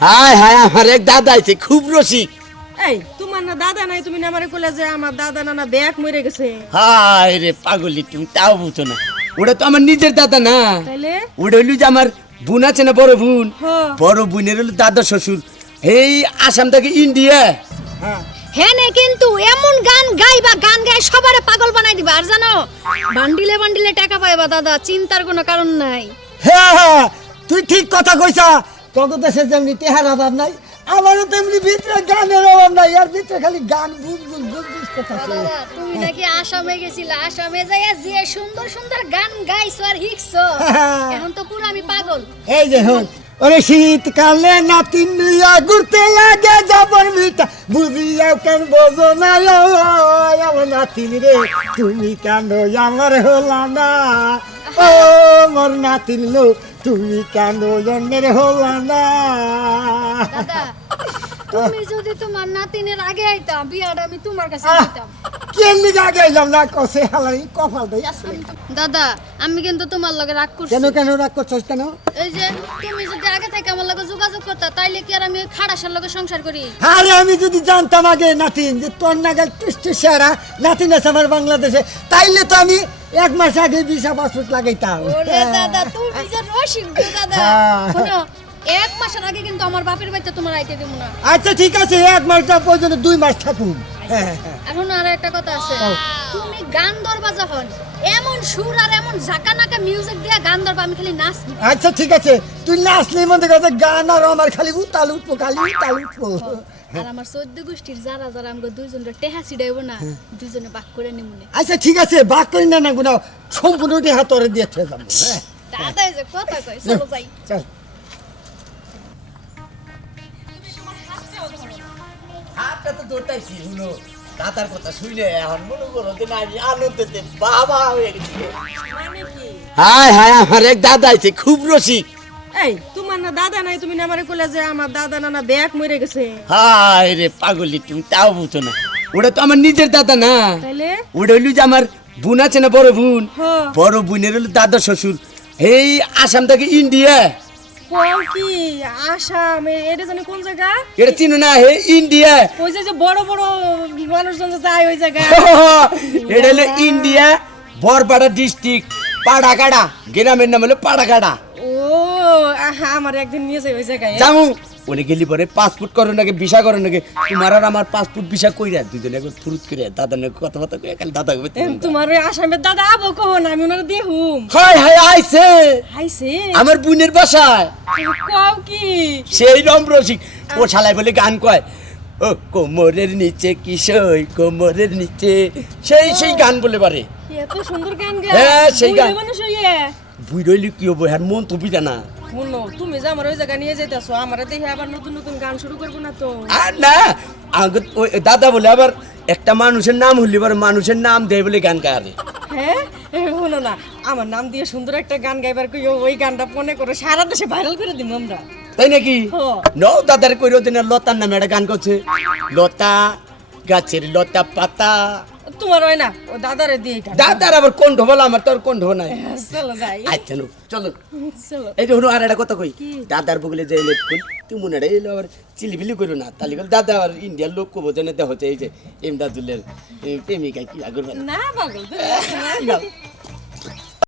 হায় হায় আমার এক দাদা আছে খুব রসিক। এই তোমার না দাদা নাই তুমি না আমারে কইলা যে আমার দাদা নানা ব্যাগ মরে গেছে। হায় রে পাগলি তুমি তাও বুঝো না। ওটা তো আমার নিজের দাদা না। তাইলে? ওটা হইল যে আমার বোন আছে না বড় বোন? হ্যাঁ। বড় বোনের হলো দাদা শ্বশুর। এই আসাম থেকে ইন্ডিয়া। হ্যাঁ। নে কিন্তু এমন গান গাইবা গান গায় সবারে পাগল বানাই দিবা। আর জানো বান্ডিলে বান্ডিলে টাকা পাইবা দাদা চিন্তার কোনো কারণ নাই। হ্যাঁ হ্যাঁ তুই ঠিক কথা কইছা। তোকে দেশে যেমনি তেহার অভাব নাই আমারও তেমনি ভিতরে গানের অভাব নাই আর ভিতরে খালি গান বুঝ বুঝ বুঝ বুঝ কথা তুমি নাকি আসামে গেছিলা আসামে যাইয়া যে সুন্দর সুন্দর গান গাইছো আর হিকছো এখন তো পুরো আমি পাগল। এই যে হন ওরে শীতকালে নাতিন নিয়া ঘুরতে লাগে যাবর মিটা বুঝিয়াও কেন বোঝো না আমার নাতিন রে তুমি কেন আমার হলা না? ও মোর নাতিন লো তুমি কেন জন্মের হলা না? তুমি যদি তোমার নাতিনের আগে আইতাম বিয়াটা আমি তোমার কাছে দিতাম গেলাম না কষে হালারি কপাল দেই আসলে। দাদা আমি কিন্তু তোমার লগে রাগ করছি। কেন কেন রাগ করছস কেন? এই যে তুমি যদি আগে থেকে আমার লগে যোগাযোগ করতা তাইলে কি আর আমি খাড়াসার লগে সংসার করি? আরে আমি যদি জানতাম আগে নাতিন যে তোর নাগাল টুস্টু সেরা নাতিন আছে আমার বাংলাদেশে তাইলে তো আমি এক মাস আগে ভিসা পাসপোর্ট লাগাইতাম। ওরে দাদা তুমি যে রসিক দাদা। হ্যাঁ। শোনো মাসের আগে কিন্তু আমার বাপের বাড়িতে তোমার আইতে দিব না। আচ্ছা ঠিক আছে এক মাস না পর্যন্ত দুই মাস থাকুন। হ্যাঁ, হ্যাঁ। এখন আর একটা কথা আছে। তুমি গান ধরবা যখন এমন সুর আর এমন ঝাঁকানাকা মিউজিক দিয়ে গান ধরবা আমি খালি নাচ আচ্ছা ঠিক আছে। তুই নাচলে মধ্যে কথা গান আর আমার খালি উতাল উঠবো খালি উতাল উঠবো। আর আমার চোদ্দ গোষ্ঠীর যারা যারা আমাকে দুইজনের টেহা ছিড়াইব না দুইজনে বাক করে নিমুনে আচ্ছা ঠিক আছে বাক করি না না গুনা সম্পূর্ণ দেহা তোরে দিয়ে যাব। হ্যাঁ যে কথা কয় চলো যাই। চল। হাতটা তো দৌড়াইছি হলো দাদার কথা শুনে এখন মনে করো যে না আমি আনন্দেতে বাবা হয়ে গেছি। মানে হায় হায় আমার এক দাদা আছে খুব রসিক। এই তোমার না দাদা নাই তুমি না আমারে কইলা যে আমার দাদা নানা ব্যাগ মরে গেছে। হায় রে পাগলি তুমি তাও বুঝো না। ওটা তো আমার নিজের দাদা না। তাইলে? ওটা হইল যে আমার বোন আছে না বড় বোন? হ্যাঁ। বড় বোনের হলো দাদা শ্বশুর। এই আসাম থেকে ইন্ডিয়া। কও কি? আসাম এটা জানি কোন জায়গা? এটা চিনো না হে ইন্ডিয়া। ওই যে বড় বড় মানুষজন যায় ওই জায়গায়। এটা হলো ইন্ডিয়া বরপাড়া ডিস্ট্রিক্ট পাড়াকাড়া গ্রামের নাম হলো পাড়াকাড়া ও আহা, আমার একদিন নিয়ে যাই ওই জায়গায়। ওনে গেলি পরে পাসপোর্ট করো নাকি ভিসা করো নাকি। তোমার আর আমার পাসপোর্ট ভিসা কইরা দুজনে একবার ফুরুত করে দাদা নাকি কথাবার্তা কই খালি দাদা কবে এম, তোমার ওই আসামের দাদা আবো কহ না আমি ওনার দেহুম হাই হাই আইছে। হাইছে আমার বুনের বাসায়। কও কি? সেই রম রসিক ও শালাই বলে গান কয় ও কোমরের নিচে কিশোর কোমরের নিচে। সেই সেই গান বলে পারে। এত সুন্দর গান গা। হ্যাঁ, সেই গান। মানুষ হইয়ে। বুই রইলি কি হব? হ্যাঁ মন তো বুঝা না। শুনো তুমি যে আমার ওই জায়গা নিয়ে যাইতেছো আমার দেখে আবার নতুন নতুন গান শুরু করব না তো? আর না ওই দাদা বলে আবার একটা মানুষের নাম হলি এবার মানুষের নাম দেয় বলে গান গায়ে হ্যাঁ? শুনো না আমার নাম দিয়ে সুন্দর একটা গান গাইবার কই ওই গানটা মনে করে সারা দেশে ভাইরাল করে দিব আমরা। তাই নাকি? হ্যাঁ। ন দাদার কইরো দিনে লতার নামে একটা গান করছে লতা গাছের লতা পাতা তোমার হয় না ও দাদারে দিয়ে দাদার আবার কণ্ঠ বলো আমার তোর কণ্ঠ নাই। চলো যাই। আচ্ছা নো, চলো। চলো। এই দেখুন আর একটা কথা কই দাদার বগলে যে লেট কই তুমি মনে রে এলো আবার চিলিবিলি করো না তালি বলে দাদা আর ইন্ডিয়ার লোক কবো জানে দেহ হচ্ছে এই যে এমদাদুলের প্রেমিকা কি আগর না পাগল